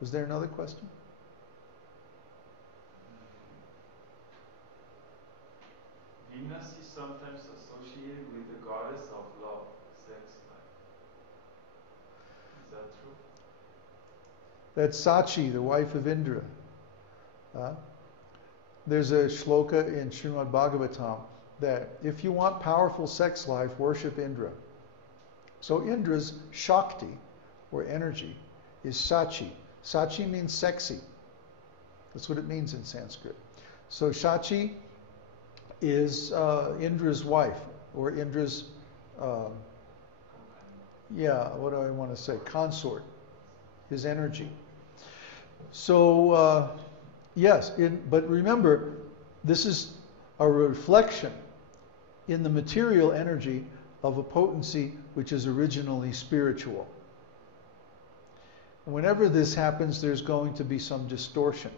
Was there another question? Venus is sometimes associated with the goddess of love, sex life. Is that true? That's Sachi, the wife of Indra. There's a shloka in Srimad Bhagavatam that if you want powerful sex life, worship Indra. So Indra's Shakti, or energy, is Sachi. Sachi means sexy. That's what it means in Sanskrit. So Sachi is Indra's wife, or Indra's, what do I want to say? Consort, his energy. So, yes, but remember, this is a reflection in the material energy of a potency which is originally spiritual. Whenever this happens, there's going to be some distortion.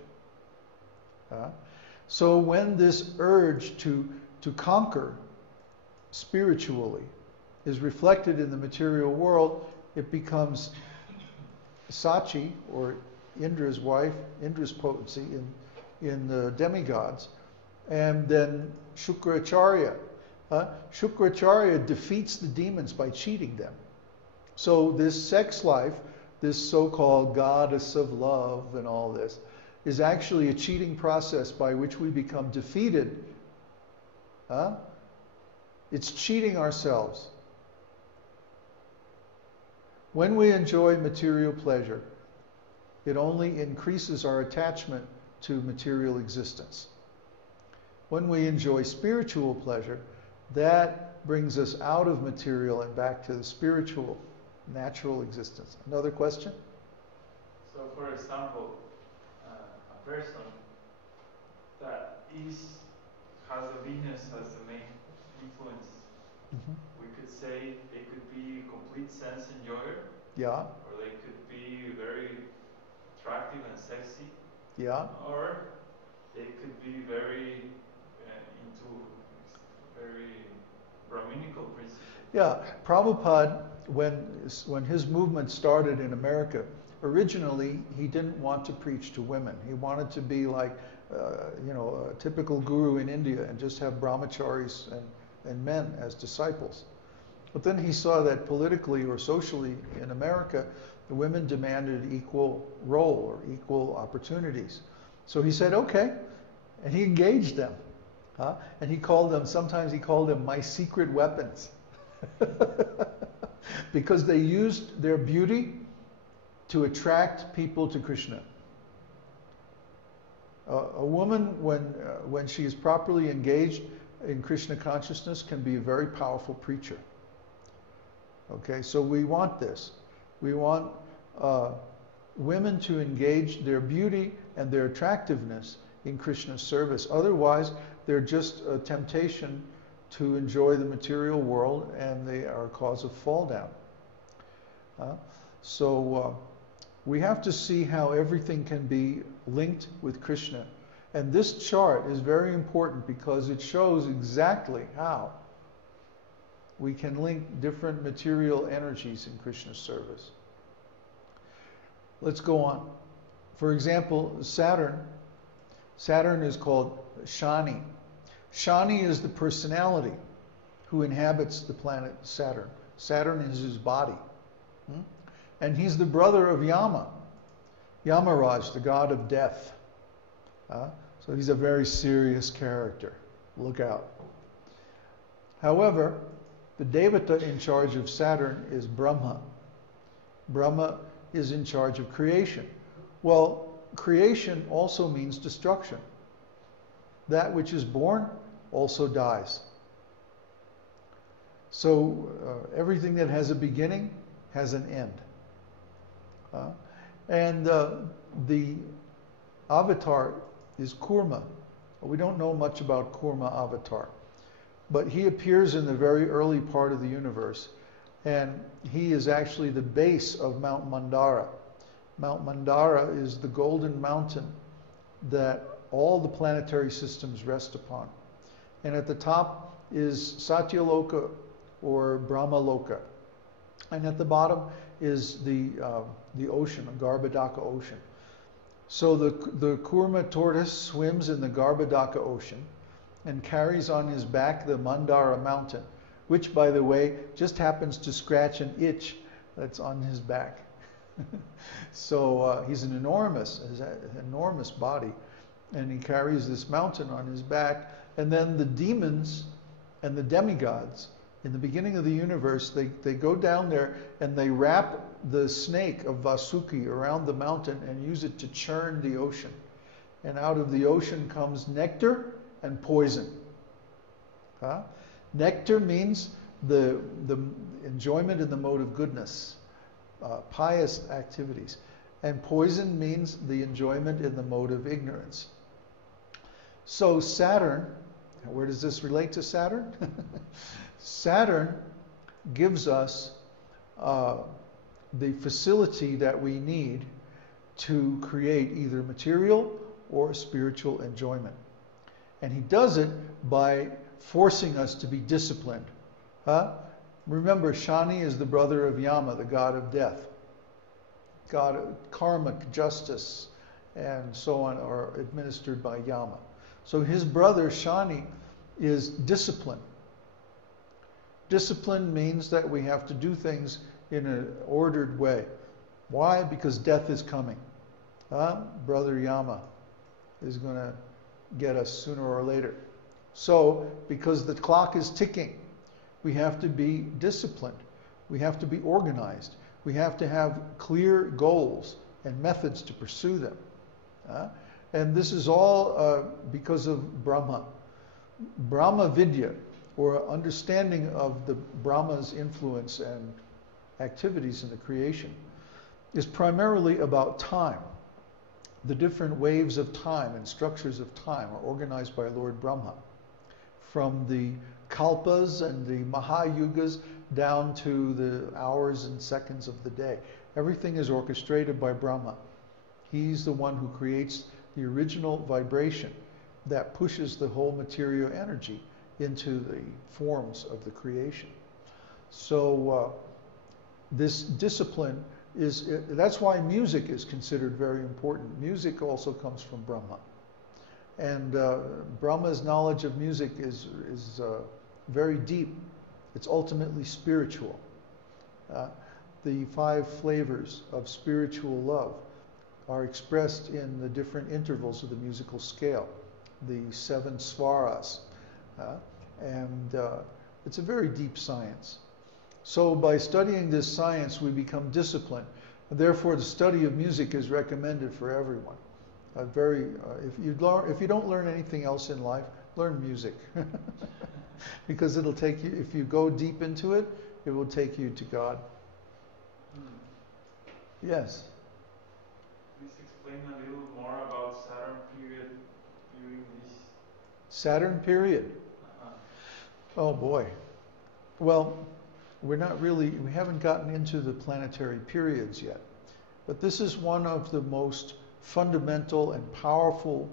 So when this urge to conquer spiritually is reflected in the material world, it becomes Sachi, or Indra's wife, Indra's potency in the demigods, and then Shukracharya. Shukracharya defeats the demons by cheating them. So this sex life, this so-called goddess of love and all this, is actually a cheating process by which we become defeated. It's cheating ourselves. When we enjoy material pleasure, it only increases our attachment to material existence. When we enjoy spiritual pleasure, that brings us out of material and back to the spiritual, natural existence. Another question? So, for example, a person that has a Venus as the main influence, we could say they could be a complete sense enjoyer. Yeah. Or they could be very attractive and sexy. Yeah. Or they could be very into very Brahminical principles. Yeah. Prabhupada, when his movement started in America, originally he didn't want to preach to women. He wanted to be like, a typical guru in India and just have brahmacharis and men as disciples. But then he saw that politically or socially in America, the women demanded equal role or equal opportunities. So he said, okay, and he engaged them. And sometimes he called them my secret weapons. Because they used their beauty to attract people to Krishna. A woman, when she is properly engaged in Krishna consciousness, can be a very powerful preacher. Okay, so we want this. We want women to engage their beauty and their attractiveness in Krishna's service. Otherwise, they're just a temptation to enjoy the material world, and they are a cause of fall down. So we have to see how everything can be linked with Krishna. And this chart is very important because it shows exactly how we can link different material energies in Krishna's service. Let's go on. For example, Saturn. Saturn is called Shani. Shani is the personality who inhabits the planet Saturn. Saturn is his body. And he's the brother of Yama. Yamaraj, the god of death. So he's a very serious character. Look out. However, the Devata in charge of Saturn is Brahma. Brahma is in charge of creation. Well, creation also means destruction. That which is born also dies. So everything that has a beginning has an end. And the avatar is Kurma. We don't know much about Kurma avatar, but he appears in the very early part of the universe, and he is actually the base of Mount Mandara. Mount Mandara is the golden mountain that all the planetary systems rest upon. And at the top is Satyaloka or Brahmaloka. And at the bottom is the ocean, a Garbhodaka ocean. So the Kurma tortoise swims in the Garbhodaka ocean and carries on his back the Mandara mountain, which, by the way, just happens to scratch an itch that's on his back. So he's an enormous body, and he carries this mountain on his back. And then the demons and the demigods, in the beginning of the universe, they go down there and they wrap the snake of Vasuki around the mountain and use it to churn the ocean. And out of the ocean comes nectar and poison. Nectar means the enjoyment in the mode of goodness, pious activities. And poison means the enjoyment in the mode of ignorance. So Saturn, where does this relate to Saturn? Saturn gives us the facility that we need to create either material or spiritual enjoyment. And he does it by forcing us to be disciplined. Remember, Shani is the brother of Yama, the god of death. God of karmic justice and so on are administered by Yama. So his brother Shani is discipline. Discipline means that we have to do things in an ordered way. Why? Because death is coming. Brother Yama is going to get us sooner or later. So, because the clock is ticking, we have to be disciplined. We have to be organized. We have to have clear goals and methods to pursue them. And this is all because of Brahma. Brahma Vidya, or understanding of the Brahma's influence and activities in the creation, is primarily about time. The different waves of time and structures of time are organized by Lord Brahma. From the kalpas and the mahayugas down to the hours and seconds of the day. Everything is orchestrated by Brahma. He's the one who creates the original vibration that pushes the whole material energy into the forms of the creation. So this discipline that's why music is considered very important. Music also comes from Brahma. And Brahma's knowledge of music is very deep. It's ultimately spiritual. The 5 flavors of spiritual love are expressed in the different intervals of the musical scale, the 7 svaras. And it's a very deep science. So by studying this science, we become disciplined. And therefore, the study of music is recommended for everyone. If you don't learn anything else in life, learn music. Because it'll take you, if you go deep into it, it will take you to God. Yes? Please explain a little more about Saturn period during this. Saturn period? Oh boy. Well, we haven't gotten into the planetary periods yet. But this is one of the most fundamental and powerful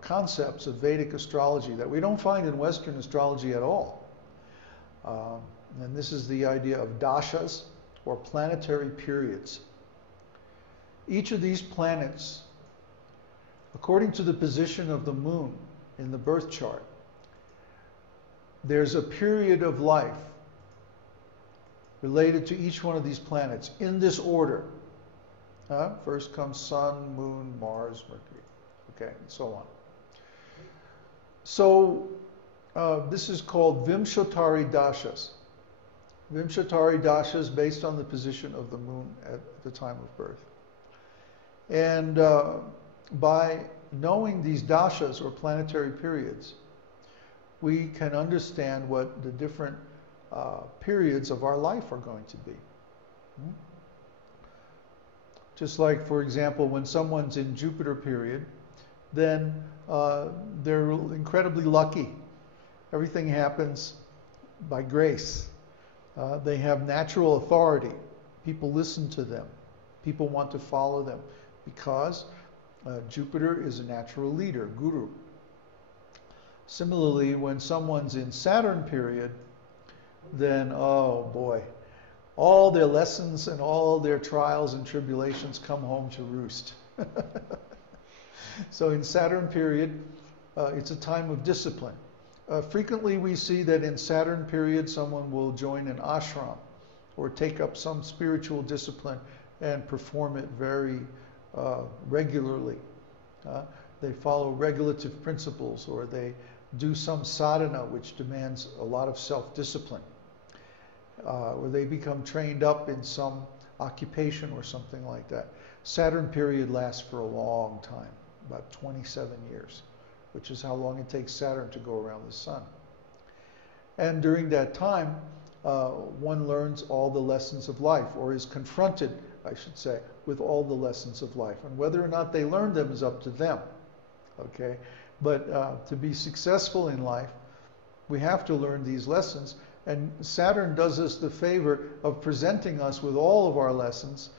concepts of Vedic astrology that we don't find in Western astrology at all. And this is the idea of dashas, or planetary periods. Each of these planets, according to the position of the moon in the birth chart, there's a period of life related to each one of these planets in this order. First comes Sun, Moon, Mars, Mercury, okay, and so on. So this is called Vimshatari Dashas. Vimshatari Dashas based on the position of the moon at the time of birth. And by knowing these dashas or planetary periods, we can understand what the different periods of our life are going to be. Just like, for example, when someone's in Jupiter period, then they're incredibly lucky. Everything happens by grace. They have natural authority. People listen to them. People want to follow them because Jupiter is a natural leader, guru. Similarly, when someone's in Saturn period, then, oh boy, all their lessons and all their trials and tribulations come home to roost. So in Saturn period, it's a time of discipline. Frequently we see that in Saturn period someone will join an ashram or take up some spiritual discipline and perform it very regularly. They follow regulative principles, or they do some sadhana which demands a lot of self-discipline. Or they become trained up in some occupation or something like that. Saturn period lasts for a long time, about 27 years, which is how long it takes Saturn to go around the sun. And during that time, one learns all the lessons of life, or is confronted, I should say, with all the lessons of life. And whether or not they learn them is up to them. Okay? But to be successful in life, we have to learn these lessons. And Saturn does us the favor of presenting us with all of our lessons